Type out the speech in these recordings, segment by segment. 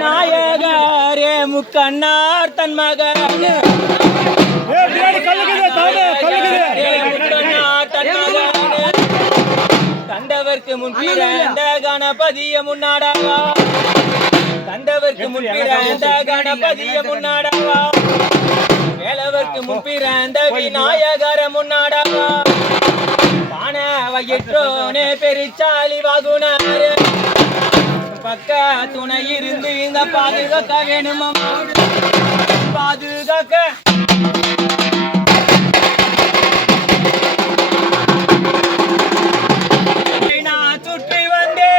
நாயகரே முக்கண்ணார் தன் மகன் தண்டவர்க்கு முன்பிறந்த கணபதிய முன்னாடவா தண்டவர்க்கு முன்பிறந்த கணபதிய முன்னாடவா வேலவர்க்கு முன்பிறந்த விநாயகர முன்னாடவா பான வயிற்றோனே பெரிச்சாலி வாகுனாரு பக்க துணை இருந்து இந்த பாதுகாக்க வேணுமா பாதுகாக்க நான் சுற்றி வந்தேன்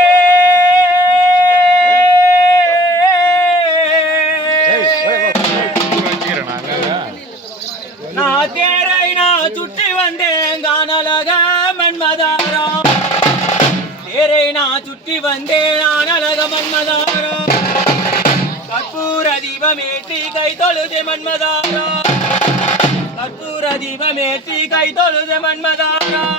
நான் தேரை நான் சுற்றி வந்தேன் கானலக மன்மதாரம் தேரை நான் சுற்றி வந்தேன் நான் அழக மன்மதாரம் கற்பூர தீபமேற்றி கை தொழுது மன்மதாரம் கற்பூர தீபமேற்றி கை தொழுது மன்மதாரம்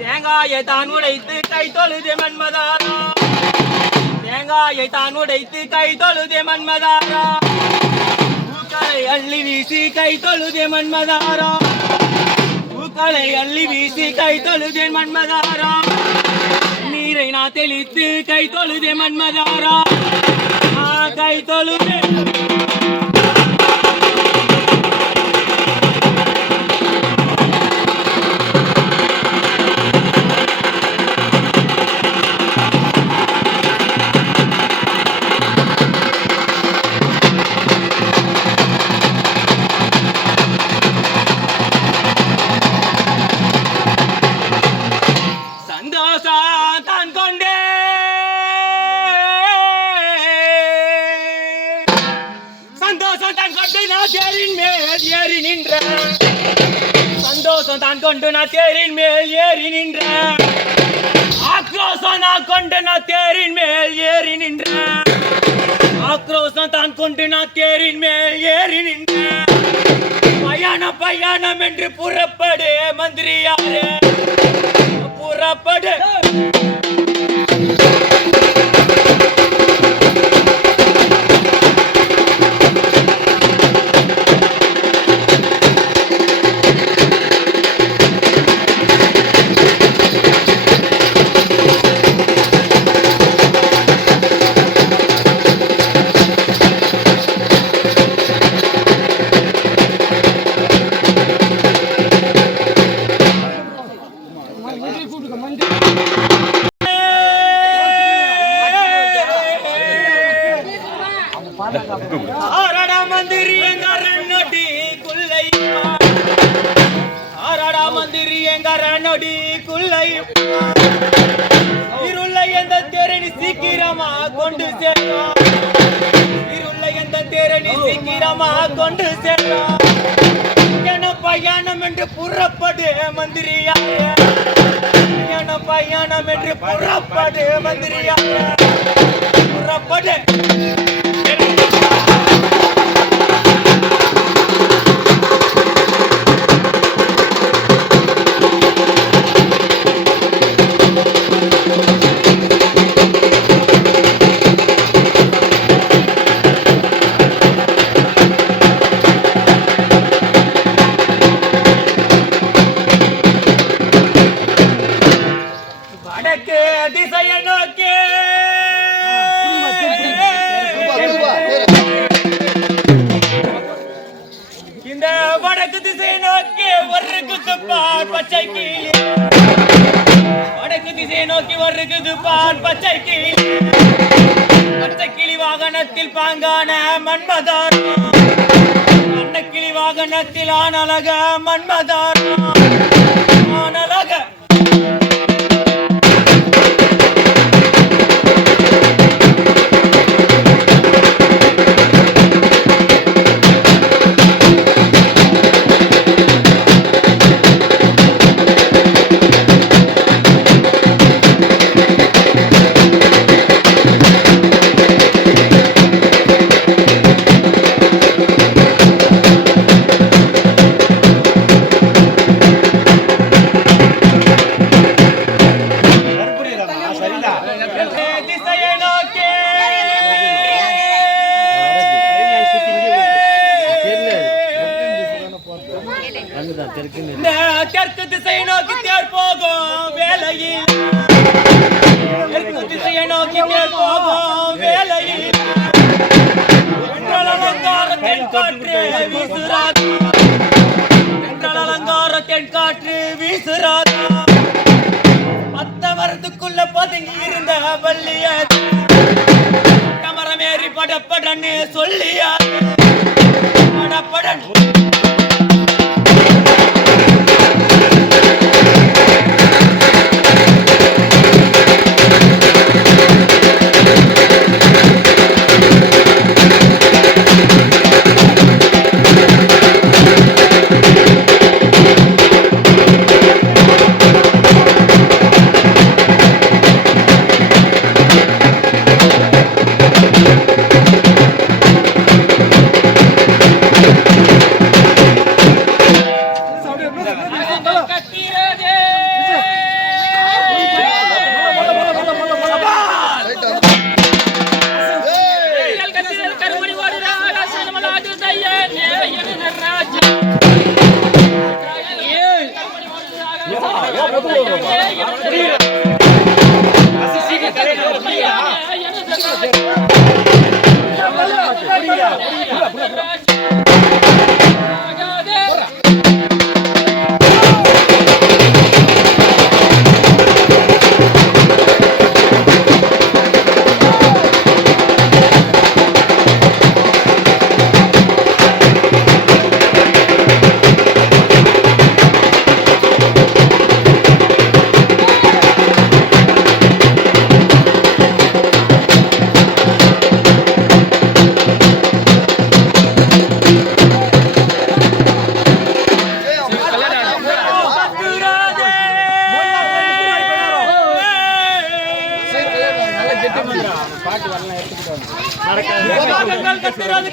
தேங்காயை தான் உடைத்து கை தொழுது மன்மதாரம் தேங்காயை தான் உடைத்து கை தொழுது மன்மதாரம் பூக்களை அள்ளி வீசி கை தொழுது மன்மதாரம் பூக்களை அள்ளி வீசி கை தொழுது மன்மதாரம் நீரை நான் தெளித்து கை தொழுது மன்மதாரம் கை தொழுது சந்தோஷம் தான் கொண்டு நான் தேரின் மேல் ஏறி நின்ற ஆக்ரோஷம் நான் கொண்டு நான் தேரின் மேல் ஏறி நின்ற ஆக்ரோஷம் தான் கொண்டு நான் தேரின் மேல் ஏறி நின்ற பயானம் பயானம் என்று புறப்படு மந்திரியாரே புறப்படு ஆரடா மந்திரி எங்க ரன்னடி குல்லை ஆரடா மந்திரி எங்க ரன்னடி குல்லை இருளை எந்த தேரணி சீக்கிரமா கொண்டு சேரா இருளை எந்த தேரணி சீக்கிரமா கொண்டு சேரா என பயணம் என்று புறப்படு மந்திரியாரே என பயணம் என்று புறப்படு மந்திரியாரே புறப்படு வடக்கு திசையை நோக்கி இந்த வடக்கு திசையை நோக்கி வர்றதுக்கு பார் பச்சை கிளி வடக்கு திசையை நோக்கி வர்றதுக்கு பார் பச்சை கிளி பச்சை கிளி வாகனத்தில் பாங்கான மன்மதாரம் அன்னக்கிளி வாகனத்தில் ஆனழக மன்மதாரம் ஆனழக இந்த தெற்கு திசை நோக்கி தேர் போகும் வேலையில் தெற்கு திசையை நோக்கி தேர் போகும் வேலையில் அலங்கார தென்காற்று வீசுராதா என்றால் அலங்கார தென்காற்று வீசுராதா பத்த மரத்துக்குள்ள பதுங்கி இருந்த பள்ளிய கமரமேறி படப்படன்னு சொல்லியா படப்படன்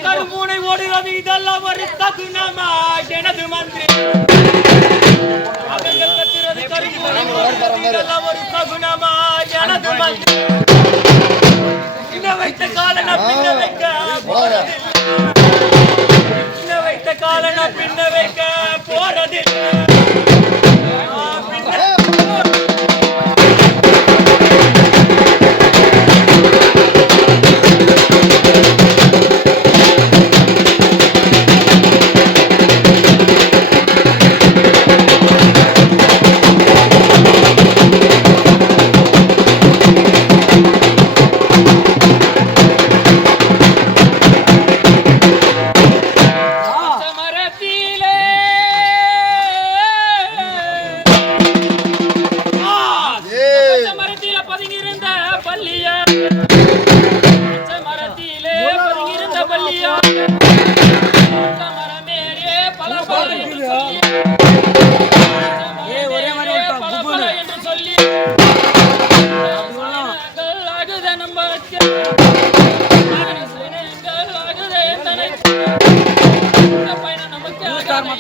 கருமூனை ஓடுகிறது இதெல்லாம் ஒரு தகுனமா எனது மந்திரி கத்துறது கருமூனை இதெல்லாம் ஒரு தகுனமா எனது மந்திரி வைத்த காலன பின்ன வைக்க வைத்த காலன பின்ன வைக்க போறதில்லை நமக்கு